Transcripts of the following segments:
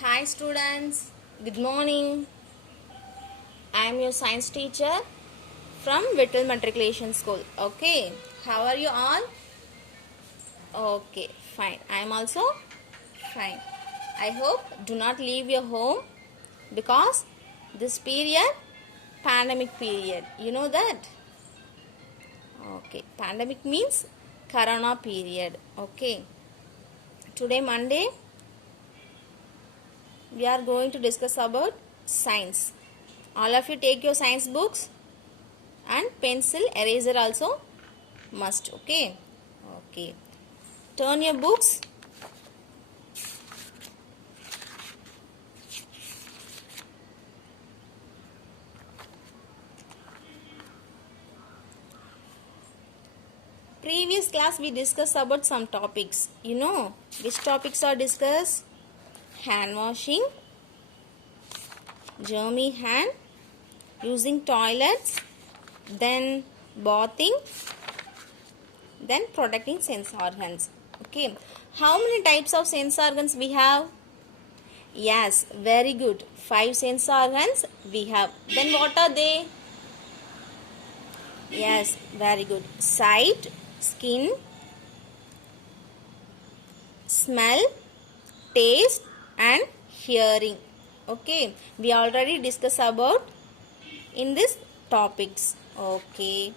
Hi students, good morning. I am your science teacher from Whittle Matriculation School. Okay, how are you all? Okay, fine. I am also fine. I hope do not leave your home because this period, pandemic period. You know that? Okay, pandemic means corona period. Okay, today Monday we are going to discuss about science. All of you take your science books and pencil eraser also must. Okay, turn your books. Previous class we discussed about some topics. You know which topics are discussed? Hand washing, germy hand, using toilets, then bathing, then protecting sense organs. Okay, how many types of sense organs we have? Yes, very good. 5 sense organs we have. Then what are they? Yes, very good. Sight, skin, smell, taste and hearing. Okay, we already discussed about in this topics. Okay.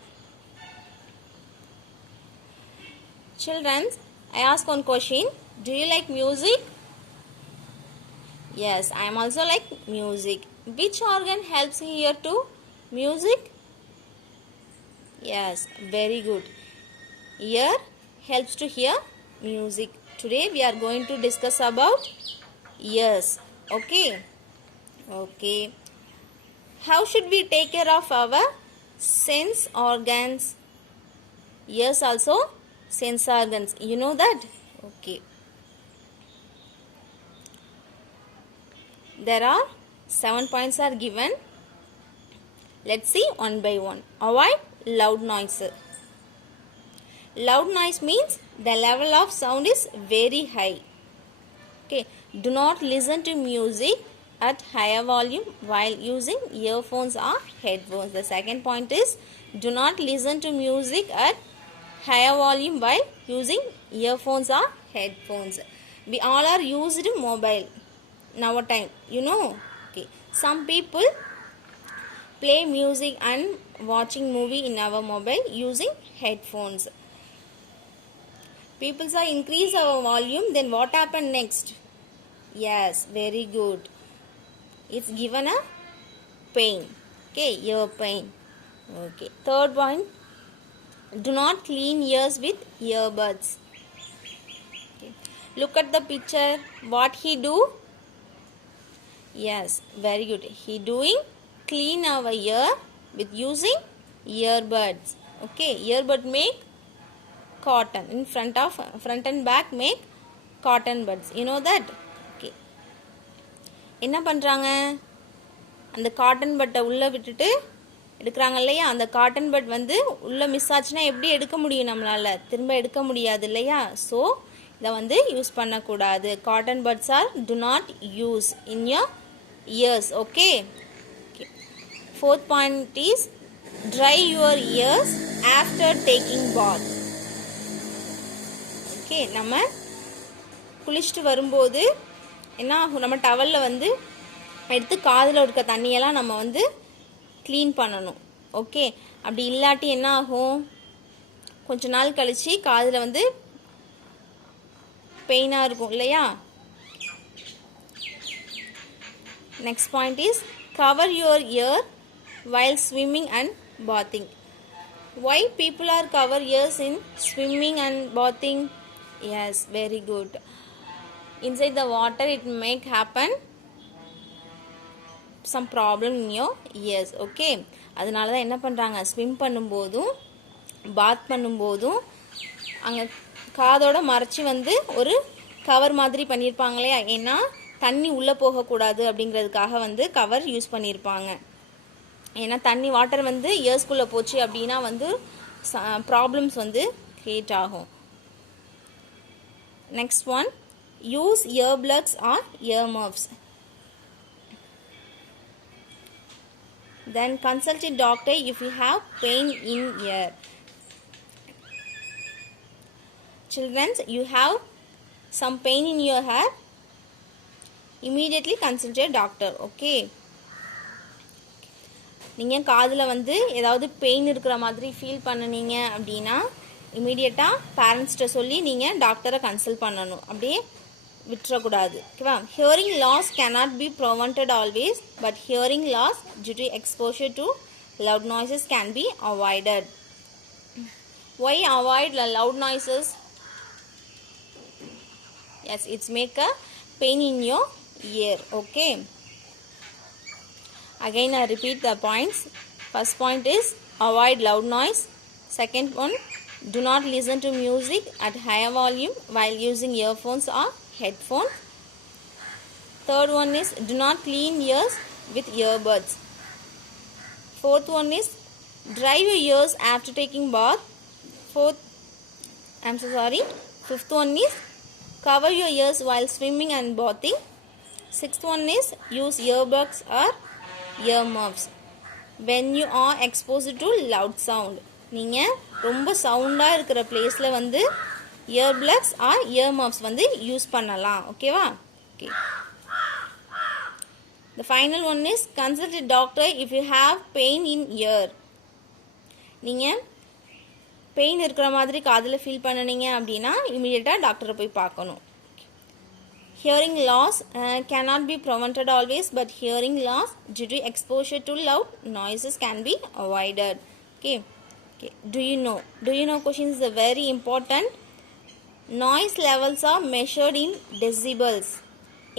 Children, I ask one question. Do you like music? Yes, I am also like music. Which organ helps hear to music? Yes, very good. Ear helps to hear music. Today we are going to discuss about ears. Okay. Okay. How should we take care of our sense organs? Ears also sense organs. You know that? Okay. There are 7 points are given. Let's see one by one. Avoid loud noise. Loud noise means the level of sound is very high. Okay. Do not listen to music at higher volume while using earphones or headphones. The second point is do not listen to music at higher volume while using earphones or headphones. We all are used mobile now time. You know. Okay. Some people play music and watching movie in our mobile using headphones. People say increase our volume, then what happened next? Yes, very good. It's given a pain. Okay, ear pain. Okay. Third point, do not clean ears with earbuds. Okay. Look at the picture. What he do? Yes, very good. He doing clean our ear with using earbuds. Okay, earbud make cotton. In front and back make cotton buds. You know that? Okay. என்ன பண்றாங்க? அந்த cotton பட்டை உள்ள விட்டுட்டு எடுக்கறாங்க இல்லையா? அந்த cotton but வந்து உள்ள மிஸ் ஆச்சுனா எப்படி எடுக்க முடியும் நம்மளால? திரும்ப எடுக்க முடியாது இல்லையா? சோ இத வந்து யூஸ் பண்ண கூடாது. Cotton buds are do not use in your ears. Okay? Fourth point is dry your ears after taking bath. Okay, நம்ம குளிச்சிட்டு வரும்போது என்ன ஆகும்? நம்ம டவல்ல வந்து எடுத்து காதில் இருக்க தண்ணியெல்லாம் நம்ம வந்து க்ளீன் பண்ணணும். ஓகே, அப்படி இல்லாட்டி என்ன ஆகும்? கொஞ்ச நாள் கழிச்சு காதில் வந்து பெயினாக இருக்கும் இல்லையா? Next point is cover your year while swimming and bathing. Why people are cover ears in swimming and bathing? Yes, very good. Inside the water it may happen some problem in your ears. Okay, அதனால தான் என்ன பண்ணுறாங்க, swim பண்ணும்போதும் பாத் பண்ணும்போதும் அங்கே காதோட மறைச்சி வந்து ஒரு கவர் மாதிரி பண்ணியிருப்பாங்க இல்லையா? ஏன்னா தண்ணி உள்ளே போகக்கூடாது அப்படிங்கிறதுக்காக வந்து கவர் யூஸ் பண்ணியிருப்பாங்க. ஏன்னா தண்ணி வாட்டர் வந்து இயர்ஸ்குள்ளே போச்சு அப்படின்னா வந்து ப்ராப்ளம்ஸ் வந்து கிரியேட் ஆகும். Next one, use earplugs or earmuffs. Then consult a doctor if you have pain in ear. Children, you have some pain in your hair, immediately consult a doctor. Okay. நீங்கள் காதில் வந்து ஏதாவது pain இருக்கிற மாதிரி feel பண்ணினீங்க அப்படின்னா இமீடியட்டாக பேரண்ட்ஸ்கிட்ட சொல்லி நீங்கள் டாக்டரை கன்சல்ட் பண்ணணும். அப்படியே விட்டுறக்கூடாது. ஓகேவா? Hearing loss cannot be prevented always, but hearing loss due to exposure to loud noises can be avoided. Why avoid loud noises? Yes, it's make a pain in your ear. Okay. Again I repeat the points. First point is avoid loud noise. Second one, do not listen to music at higher volume while using earphones or headphones. Third one is do not clean ears with earbuds. Fourth one is dry your ears after taking bath. Fifth one is cover your ears while swimming and bathing. Sixth one is use earbuds or earmuffs when you are exposed to loud sound. நீங்கள் ரொம்ப சவுண்டாக இருக்கிற பிளேஸில் வந்து earplugs or earmuffs வந்து use பண்ணலாம். ஓகேவா? Okay. The final one is consult a doctor if you have pain in ear. நீங்கள் பெயின் இருக்கிற மாதிரி காதில் ஃபீல் பண்ணினீங்க அப்படின்னா இமீடியட்டாக டாக்டரை போய் பார்க்கணும். Hearing loss cannot be prevented always, but hearing loss due to exposure to loud noises can be avoided. Okay. Do you know question is very important. Noise levels are measured in decibels.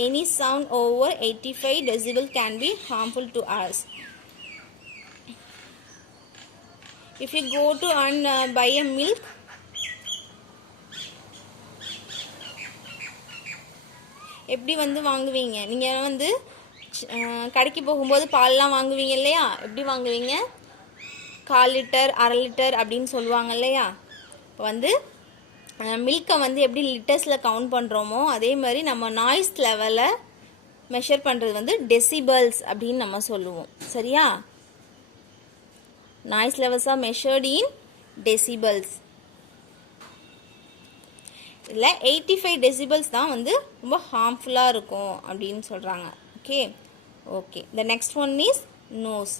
Any sound over 85 decibels can be harmful to us. If you go to and buy a milk, எப்படி வந்து வாங்குவீங்க? நீங்கள் வந்து கடைக்கு போகும்போது பால்லாம் வாங்குவீங்க இல்லையா? எப்படி வாங்குவீங்க? 1/4 லிட்டர் 1/2 லிட்டர் அப்படின்னு சொல்லுவாங்க இல்லையா? இப்போ வந்து மில்கை வந்து எப்படி லிட்டர்ஸில் கவுண்ட் பண்ணுறோமோ அதே மாதிரி நம்ம நாய்ஸ் லெவலை மெஷர் பண்ணுறது வந்து டெசிபல்ஸ் அப்படின்னு நம்ம சொல்லுவோம். சரியா? நாய்ஸ் லெவல்ஸ் ஆர் மெஷர்ட் இன் டெசிபல்ஸ். இதில் 85 டெசிபல்ஸ் தான் வந்து ரொம்ப ஹார்ம்ஃபுல்லாக இருக்கும் அப்படின்னு சொல்கிறாங்க. Okay. The next one is nose.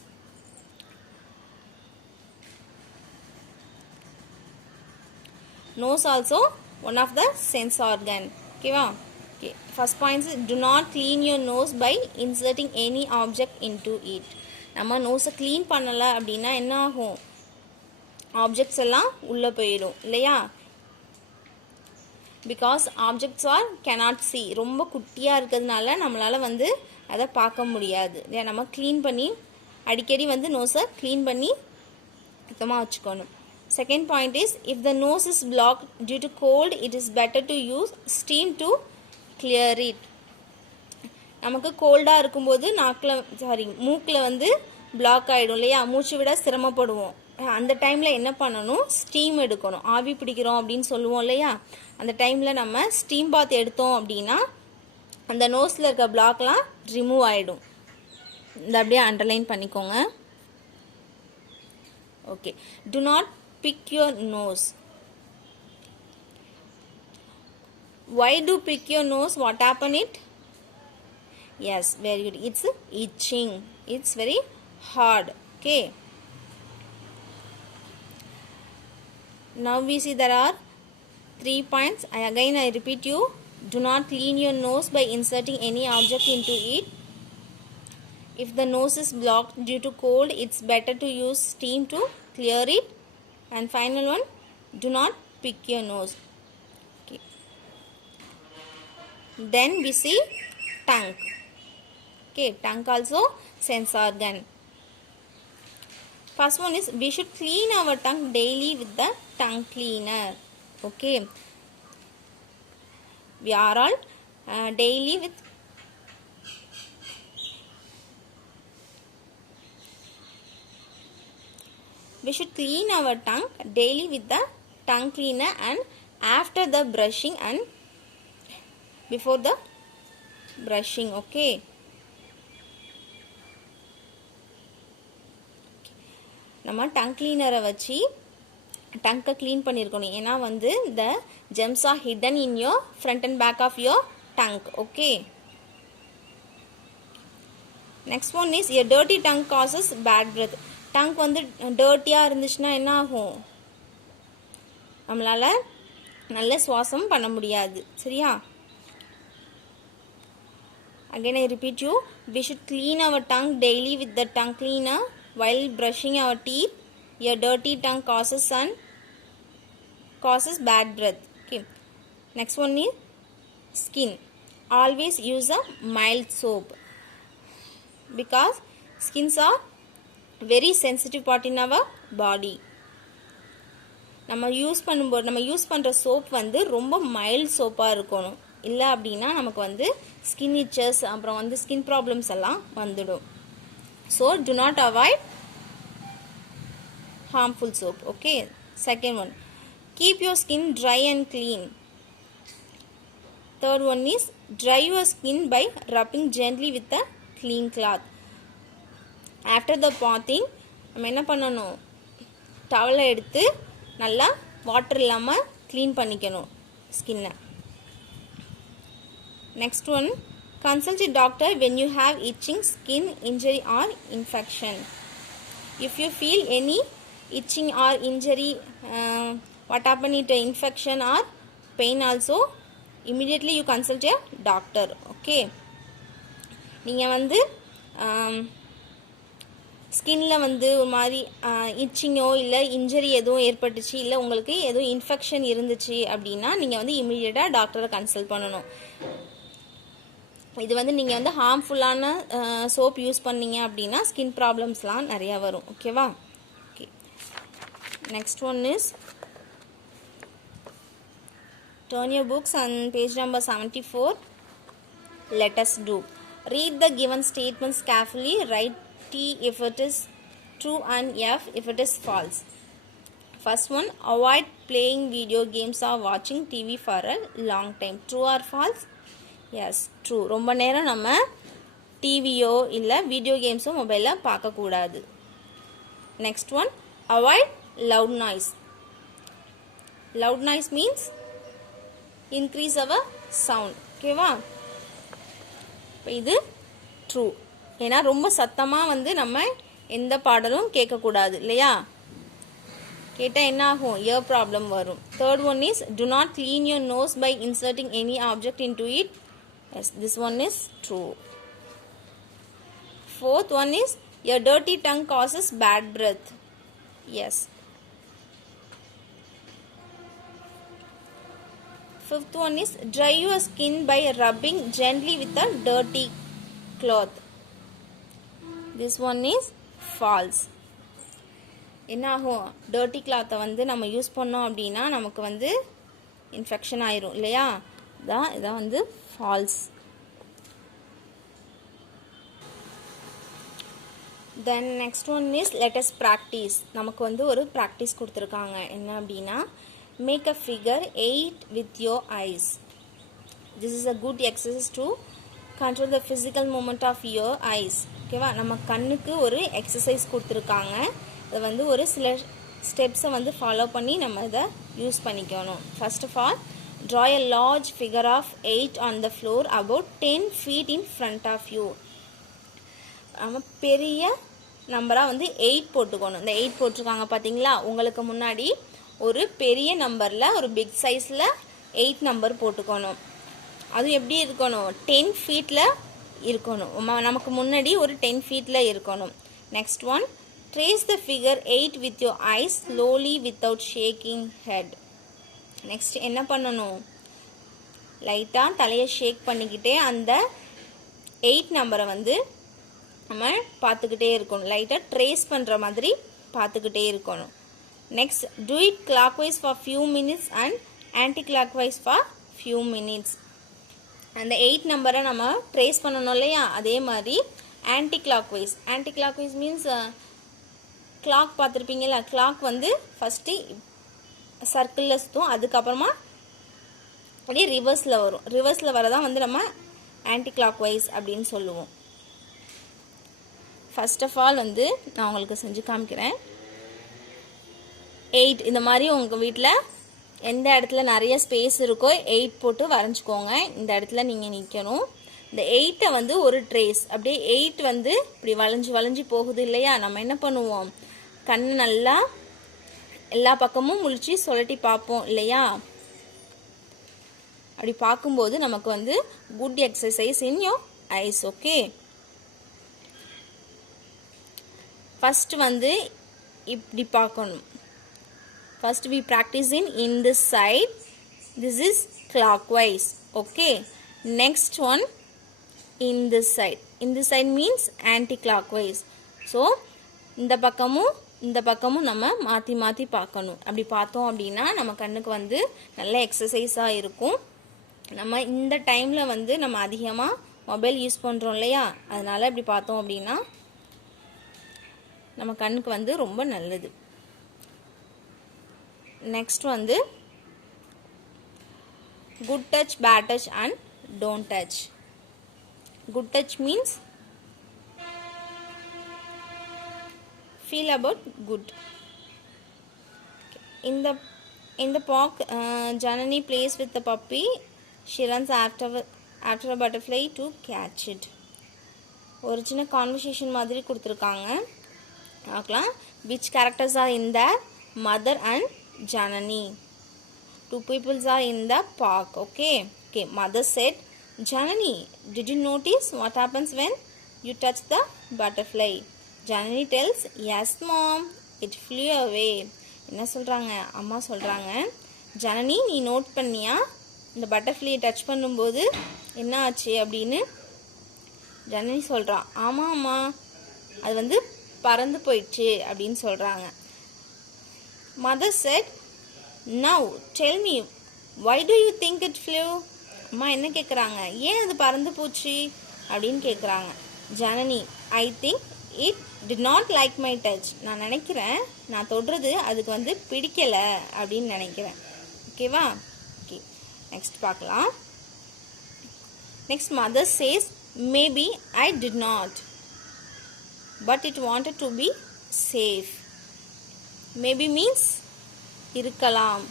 Nose also one of the sense organ. ஓகேவா? Okay. First point is do not clean your nose by inserting any object into it. நம்ம நோஸை clean பண்ணலை அப்படின்னா என்ன ஆகும்? ஆப்ஜெக்ட்ஸ் எல்லாம் உள்ளே போயிடும் இல்லையா? Because objects R cannot C. ரொம்ப குட்டியாக இருக்கிறதுனால நம்மளால் வந்து அதை பார்க்க முடியாது. நம்ம க்ளீன் பண்ணி அடிக்கடி வந்து நோஸை க்ளீன் பண்ணி சுத்தமாக வச்சுக்கணும். Second point is if the nose is block due to cold it is better to use steam to clear it. நமக்கு கோல்டாக இருக்கும்போது மூக்கில் வந்து பிளாக் ஆகிடும் இல்லையா? மூச்சு விட சிரமப்படுவோம். அந்த டைமில் என்ன பண்ணணும்? ஸ்டீம் எடுக்கணும். ஆவி பிடிக்கிறோம் அப்படின்னு சொல்லுவோம் இல்லையா? அந்த டைமில் நம்ம ஸ்டீம் பாத் எடுத்தோம் அப்படின்னா அந்த நோஸில் இருக்க பிளாக்லாம் ரிமூவ் ஆகிடும். இந்த அப்படியே அண்டர்லைன் பண்ணிக்கோங்க. Okay. Do not pick your nose. Why do pick your nose? What happened it? Yes, very good. It's itching. It's very hard. Okay. Now we see there are 3 points. I repeat you. Do not clean your nose by inserting any object into it. If the nose is blocked due to cold, it's better to use steam to clear it. And final one, do not pick your nose. Okay. Then we see tongue. Okay, tongue also sense organ. First one is we should clean our tongue daily with the tongue cleaner. Okay. We are all daily with we should clean our tongue daily with the tongue cleaner and after the brushing and before the brushing. Okay. நம்ம tongue கிளீனரை வச்சு டங்கை clean பண்ணியிருக்கணும். ஏன்னா வந்து the germs are hidden in your front and back of your tongue. Okay. Next one is a dirty tongue causes bad breath. Tongue வந்து டர்ட்டியாக இருந்துச்சுன்னா என்ன ஆகும்? நம்மளால் நல்ல சுவாசம் பண்ண முடியாது. சரியா? Again I repeat you, we should clean our tongue daily with the tongue cleaner while brushing our teeth. A dirty tongue causes bad breath. Okay. Next one is skin. Always use a mild soap because skins are very sensitive part in our body. நம்ம use பண்ணுற soap வந்து ரொம்ப mild சோப்பாக இருக்கணும். இல்லை அப்படின்னா நமக்கு வந்து skin இச்சஸ் அப்புறம் வந்து ஸ்கின் ப்ராப்ளம்ஸ் எல்லாம் வந்துடும். So do not avoid harmful soap. Okay. Second one, keep your skin dry and clean. Third one is dry your skin by rubbing gently with a clean cloth. After the bathing நம்ம என்ன பண்ணணும்? டவலை எடுத்து நல்லா water இல்லாமல் clean பண்ணிக்கணும் ஸ்கின்னை. Next one, consult a doctor when you have itching, skin injury or infection. If you feel any itching or injury, what happen it infection or pain also, immediately you consult a doctor. Okay. நீங்கள் வந்து ஸ்கின்னில் வந்து ஒரு மாதிரி இச்சிங்கோ இல்லை injury எதுவும் ஏற்பட்டுச்சு இல்லை உங்களுக்கு எதுவும் இன்ஃபெக்ஷன் இருந்துச்சு அப்படின்னா நீங்கள் வந்து இமீடியட்டாக டாக்டரை கன்சல்ட் பண்ணணும். இது வந்து நீங்கள் வந்து ஹார்ம்ஃபுல்லான சோப் யூஸ் பண்ணீங்க அப்படின்னா ஸ்கின் ப்ராப்ளம்ஸ்லாம் நிறையா வரும். ஓகேவா? Okay. Next one is turn your books on page number 74. Let us do. Read the given statements carefully. Write T if it is true and F if it is false. First one, avoid playing video games or watching TV for a long time. True or false? Yes, true. ரொம்ப நேரம் நம்ம டிவியோ இல்லை video கேம்ஸோ மொபைலில் பார்க்கக்கூடாது. Next one, avoid loud noise. Loud noise means increase our sound. ஓகேவா? இப்போ இது ட்ரூ. ஏன்னா ரொம்ப சத்தமாக வந்து நம்ம எந்த பாடலும் கேட்கக்கூடாது இல்லையா? கேட்டால் என்ன ஆகும்? இயர் ப்ராப்ளம் வரும். Third one is do not clean your nose by inserting any object into it. Yes, this one is true. Fourth one is a dirty tongue causes bad breath. Yes. Fifth one is dry your skin by rubbing gently with a dirty cloth. This one is false. என்ன ஆகும்? Dirty கிளாத்தை வந்து நம்ம use பண்ணோம் அப்படின்னா நமக்கு வந்து infection ஆயிரும் இல்லையா? இதான் வந்து falls. Then next one is let us practice. நமக்கு வந்து ஒரு ப்ராக்டிஸ் கொடுத்துருக்காங்க. என்ன அப்படின்னா make a figure 8 with your eyes. This is a good exercise to control the physical movement of your eyes. ஓகேவா? நம்ம கண்ணுக்கு ஒரு எக்ஸசைஸ் கொடுத்துருக்காங்க. அதை வந்து ஒரு சில ஸ்டெப்ஸை வந்து ஃபாலோ பண்ணி நம்ம இதை யூஸ் பண்ணிக்கணும். First of all, draw a large figure of 8 on the floor about 10 feet in front of you. நம்ம பெரிய நம்பராக வந்து 8 போட்டுக்கணும். இந்த 8 போட்டிருக்காங்க பார்த்தீங்களா? உங்களுக்கு முன்னாடி ஒரு பெரிய நம்பரில் ஒரு பிக் சைஸில் 8 நம்பர் போட்டுக்கணும். அது எப்படி இருக்கணும்? 10 feet இருக்கணும். நமக்கு முன்னாடி ஒரு 10 feet இருக்கணும். Next one, trace the figure 8 with your eyes slowly without shaking head. Next என்ன பண்ணணும்? லைட்டாக தலையை ஷேக் பண்ணிக்கிட்டே அந்த 8 நம்பரை வந்து நம்ம பார்த்துக்கிட்டே இருக்கணும். லைட்டாக ட்ரேஸ் பண்ணுற மாதிரி பார்த்துக்கிட்டே இருக்கணும். Next, do it clockwise for few minutes and anti-clockwise for few minutes. அந்த 8 நம்பரை நம்ம ட்ரேஸ் பண்ணணும் இல்லையா? அதே மாதிரி ஆன்டி கிளாக்வைஸ் மீன்ஸ் கிளாக் பார்த்துருப்பீங்களா? கிளாக் வந்து ஃபஸ்ட்டு சர்க்கிளில் சுற்றும், அதுக்கப்புறமா அப்படியே ரிவர்ஸில் வரும். ரிவர்ஸில் வரதான் வந்து நம்ம ஆன்டி கிளாக் வைஸ் அப்படின்னு சொல்லுவோம். ஃபர்ஸ்ட் ஆஃப் ஆல் வந்து நான் உங்களுக்கு செஞ்சு காமிக்கிறேன். 8 இந்த மாதிரி உங்கள் வீட்டில் எந்த இடத்துல நிறைய ஸ்பேஸ் இருக்கோ 8 போட்டு வரைஞ்சிக்கோங்க. இந்த இடத்துல நீங்கள் நிற்கணும். இந்த 8 வந்து ஒரு ட்ரேஸ், அப்படியே 8 வந்து இப்படி வளைஞ்சு வளைஞ்சு போகுது இல்லையா, நம்ம என்ன பண்ணுவோம், கண்ணு நல்லா எல்லா பக்கமும் முழிச்சு சுழட்டி பார்ப்போம் இல்லையா. அப்படி பார்க்கும்போது நமக்கு வந்து good exercise in your ice. Okay, first வந்து இப்படி பார்க்கணும். First we practice in this side. This is clockwise. Okay. Next one in this side. In this side means anti-clockwise. So இந்த பக்கமும் நம்ம மாற்றி மாற்றி பார்க்கணும். அப்படி பார்த்தோம் அப்படின்னா நம்ம கண்ணுக்கு வந்து நல்ல எக்ஸசைஸாக இருக்கும். நம்ம இந்த டைமில் வந்து நம்ம அதிகமாக மொபைல் யூஸ் பண்ணுறோம் இல்லையா, அதனால் இப்படி பார்த்தோம் அப்படின்னா நம்ம கண்ணுக்கு வந்து ரொம்ப நல்லது. நெக்ஸ்ட் வந்து good touch, bad touch and don't touch. Good touch means feel about good. In the park, Janani plays with the puppy. She runs after a butterfly to catch it. ஒரு சின்ன கான்வர்சேஷன் மாதிரி கொடுத்துருக்காங்க, பார்க்கலாம். Which characters are in there? Mother and Janani. Two people are in the park. Okay. Mother said, Janani, did you notice what happens when you touch the butterfly? Janani tells, yes mom, it flew away. என்ன சொல்கிறாங்க, அம்மா சொல்கிறாங்க, ஜனனி நீ note பண்ணியா இந்த பட்டர்ஃப்ளையை touch பண்ணும்போது என்ன ஆச்சு அப்படின்னு. ஜனனி சொல்கிறான், ஆமாம் அம்மா, அது வந்து பறந்து போயிடுச்சு அப்படின்னு சொல்கிறாங்க. Mother said, now tell me, why do you think it flew? அம்மா என்ன கேட்குறாங்க, ஏன் அது பறந்து போச்சு அப்படின்னு கேட்குறாங்க. Janani, I think it did not like my touch. நான் நினைக்கிறேன் நான் தொடுறது அதுக்கு வந்து பிடிக்கலை அப்படின்னு நினைக்கிறேன். ஓகேவா? ஓகே, நெக்ஸ்ட் பார்க்கலாம். Next mother says, maybe I did not put it wanted to be safe. Maybe means இருக்கலாம்.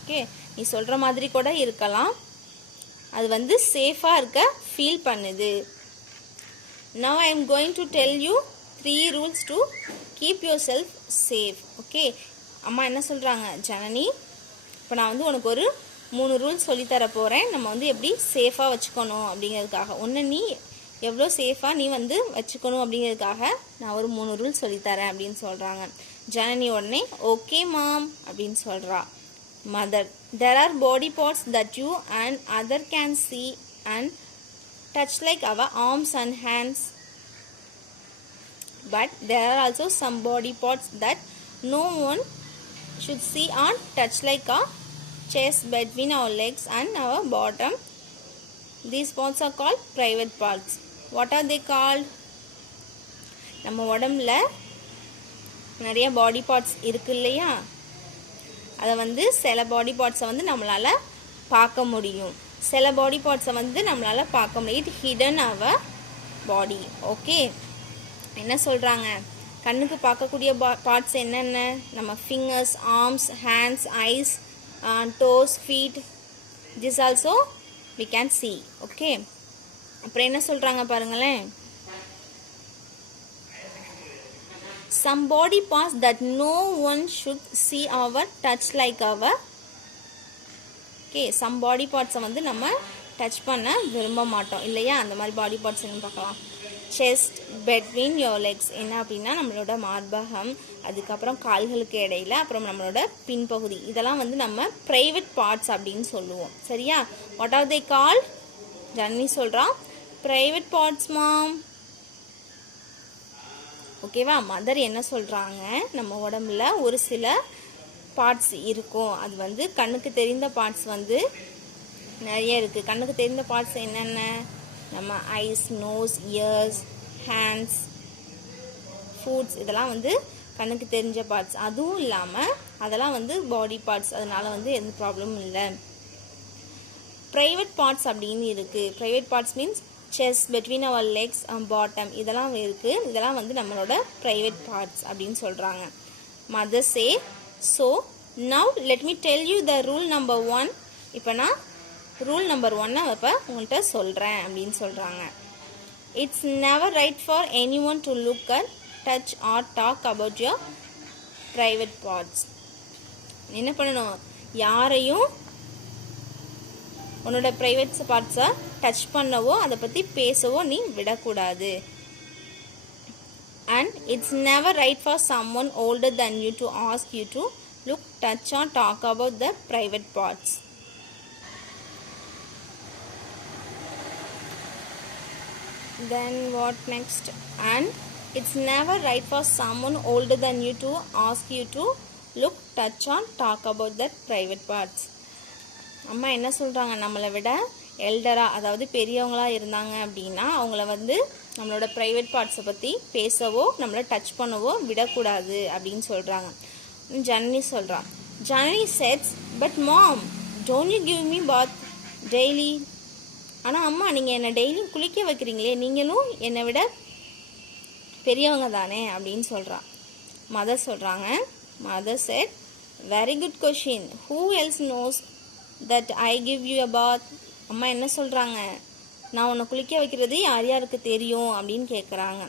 ஓகே, நீ சொல்கிற மாதிரி கூட இருக்கலாம், அது வந்து சேஃபாக இருக்க ஃபீல் பண்ணுது. Now I am going to tell you 3 rules to keep yourself safe. Okay, அம்மா என்ன சொல்கிறாங்க, ஜனனி இப்போ நான் வந்து உனக்கு ஒரு 3 ரூல்ஸ் சொல்லித்தர போகிறேன், நம்ம வந்து எப்படி சேஃபாக வச்சுக்கணும் அப்படிங்கிறதுக்காக. ஒன்று நீ எவ்வளோ சேஃபாக நீ வந்து வச்சுக்கணும் அப்படிங்கிறதுக்காக நான் ஒரு 3 ரூல்ஸ் சொல்லித்தரேன் அப்படின்னு சொல்கிறாங்க. ஜனனி உடனே ஓகே மாம் அப்படின்னு சொல்கிறா. Mother, there are body parts that you and other can see and touch like our arms and hands, but there are also some body parts that no one should see or touch like our chest, between our legs and our bottom. These parts are called private parts. What are they called? நம்ம உடம்புல நிறைய body parts இருக்கு இல்லையா, அதை வந்து சில பாடி பார்ட்ஸை வந்து நம்மளால் பார்க்க முடியும், சில பாடி பார்ட்ஸை வந்து நம்மளால் பார்க்க முடியும். It hidden our body. Okay, என்ன சொல்கிறாங்க, கண்ணுக்கு பார்க்கக்கூடிய பார்ட்ஸ் என்னென்ன, நம்ம fingers, arms, hands, eyes, toes, feet, this also we can see. Okay, அப்புறம் என்ன சொல்கிறாங்க பாருங்களேன், some body parts that no one should see or touch like our. Okay, some body parts வந்து நம்ம டச் பண்ண விரும்ப மாட்டோம் இல்லையா, அந்த மாதிரி பாடி பார்ட்ஸ் என்ன பார்க்கலாம். செஸ்ட், between your legs என்ன அப்படின்னா நம்மளோட மார்பகம், அதுக்கப்புறம் கால்களுக்கு இடையில, அப்புறம் நம்மளோட பின்பகுதி, இதெல்லாம் வந்து நம்ம ப்ரைவேட் பார்ட்ஸ் அப்படின்னு சொல்லுவோம். சரியா? What are they called? Janani சொல்கிறான், ப்ரைவேட் பார்ட்ஸ் மாம். ஓகேவா? மதர் என்ன சொல்கிறாங்க, நம்ம உடம்புல ஒரு சில பார்ட்ஸ் இருக்கும், அது வந்து கண்ணுக்கு தெரிந்த பார்ட்ஸ் வந்து நிறைய இருக்குது. கண்ணுக்கு தெரிந்த பார்ட்ஸ் என்னென்ன, நம்ம eyes, nose, ears, hands, foots, இதெல்லாம் வந்து கண்ணுக்கு தெரிஞ்ச பார்ட்ஸ். அதுவும் இல்லாமல் அதெல்லாம் வந்து பாடி பார்ட்ஸ், அதனால் வந்து எந்த ப்ராப்ளமும் இல்லை. ப்ரைவேட் பார்ட்ஸ் அப்படின்னு இருக்குது. Private parts means chest, between our legs and bottom, இதெல்லாம் இருக்குது. இதெல்லாம் வந்து நம்மளோட ப்ரைவேட் பார்ட்ஸ் அப்படின்னு சொல்கிறாங்க. Mother say, so now let me tell you the rule number 1. இப்போ நான் ரூல் நம்பர் 1 இப்போ உங்கள்கிட்ட சொல்கிறேன் அப்படின்னு சொல்கிறாங்க. It's never right for anyone to look at, touch or talk about your private parts. என்ன பண்ணணும், யாரையும் உன்னோட ப்ரைவேட் பார்ட்ஸை டச் பண்ணவோ அதை பற்றி பேசவோ நீ விடக்கூடாது. And it's never right for someone older than you to ask you to look, touch or talk about the private parts. Then what next? And it's never right for someone older than you to ask you to look, touch or talk about the private parts. அம்மா என்ன சொல்கிறாங்க, நம்மளை விட எல்டராக அதாவது பெரியவங்களாக இருந்தாங்க அப்படின்னா அவங்கள வந்து நம்மளோட ப்ரைவேட் பார்ட்ஸை பற்றி பேசவோ நம்மளை டச் பண்ணவோ விடக்கூடாது அப்படின்னு சொல்கிறாங்க. ஜனனி சொல்கிறான். ஜனனி செட்ஸ், but mom don't you give me bath daily. ஆனால் அம்மா நீங்கள் என்னை டெய்லியும் குளிக்க வைக்கிறீங்களே, நீங்களும் என்னை விட பெரியவங்க தானே அப்படின்னு சொல்கிறான். மதர் சொல்கிறாங்க. Mother said, very good question, who else knows that I give you a bath. அம்மா என்ன சொல்கிறாங்க, நான் உன்னை குளிக்க வைக்கிறது யார் யாருக்கு தெரியும் அப்படின்னு கேட்குறாங்க.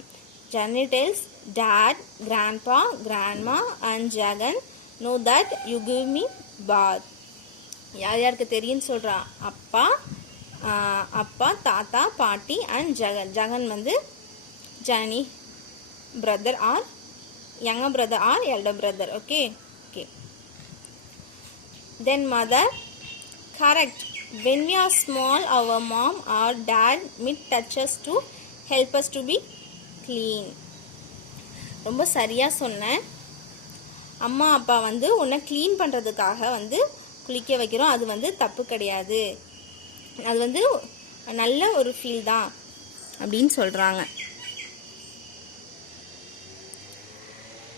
Janani tells, dad, grandpa, grandma and Jagan know that you give me bath. யார் யாருக்கு தெரியும்னு சொல்கிறான், அப்பா, தாத்தா, பாட்டி அண்ட் ஜகன். ஜகன் வந்து Janani brother are younger brother or elder brother. Okay. Then mother, correct, when we are small our mom or dad might touch us to help us to be clean. ரொம்ப சரியாக சொன்னேன். அம்மா அப்பா வந்து உன்னை க்ளீன் பண்ணுறதுக்காக வந்து குளிக்க வைக்கிறோம், அது வந்து தப்பு கிடையாது, அது வந்து நல்ல ஒரு ஃபீல் தான் அப்படின்னு சொல்கிறாங்க.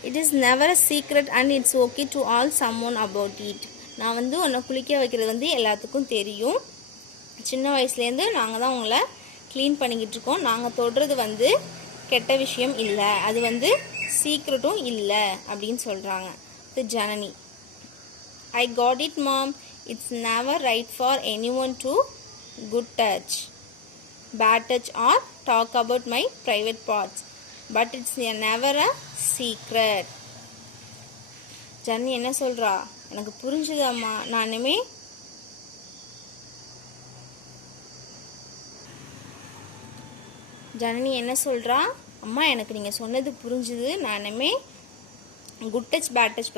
It is never a secret and it's okay to all someone about it. நான் வந்து உன்னை குளிக்க வைக்கிறது வந்து எல்லாத்துக்கும் தெரியும். சின்ன வயசுலேருந்து நாங்கள் தான் உங்களை க்ளீன் பண்ணிக்கிட்டு இருக்கோம். நாங்கள் தொடுறது வந்து கெட்ட விஷயம் இல்லை, அது வந்து சீக்ரெட்டும் இல்லை அப்படின்னு சொல்கிறாங்க. இது Janani. I got it mom. It's never right for anyone to good touch, bad touch or talk about my private parts. But it's never a secret. ஜன்னி என்ன சொல்கிறா, எனக்கு புரிஞ்சுதாம்மா, நானுமே ஜனனி என்ன சொல்கிறா, அம்மா எனக்கு நீங்கள் சொன்னது புரிஞ்சுது, நானுமே குட் டச் பேட் டச்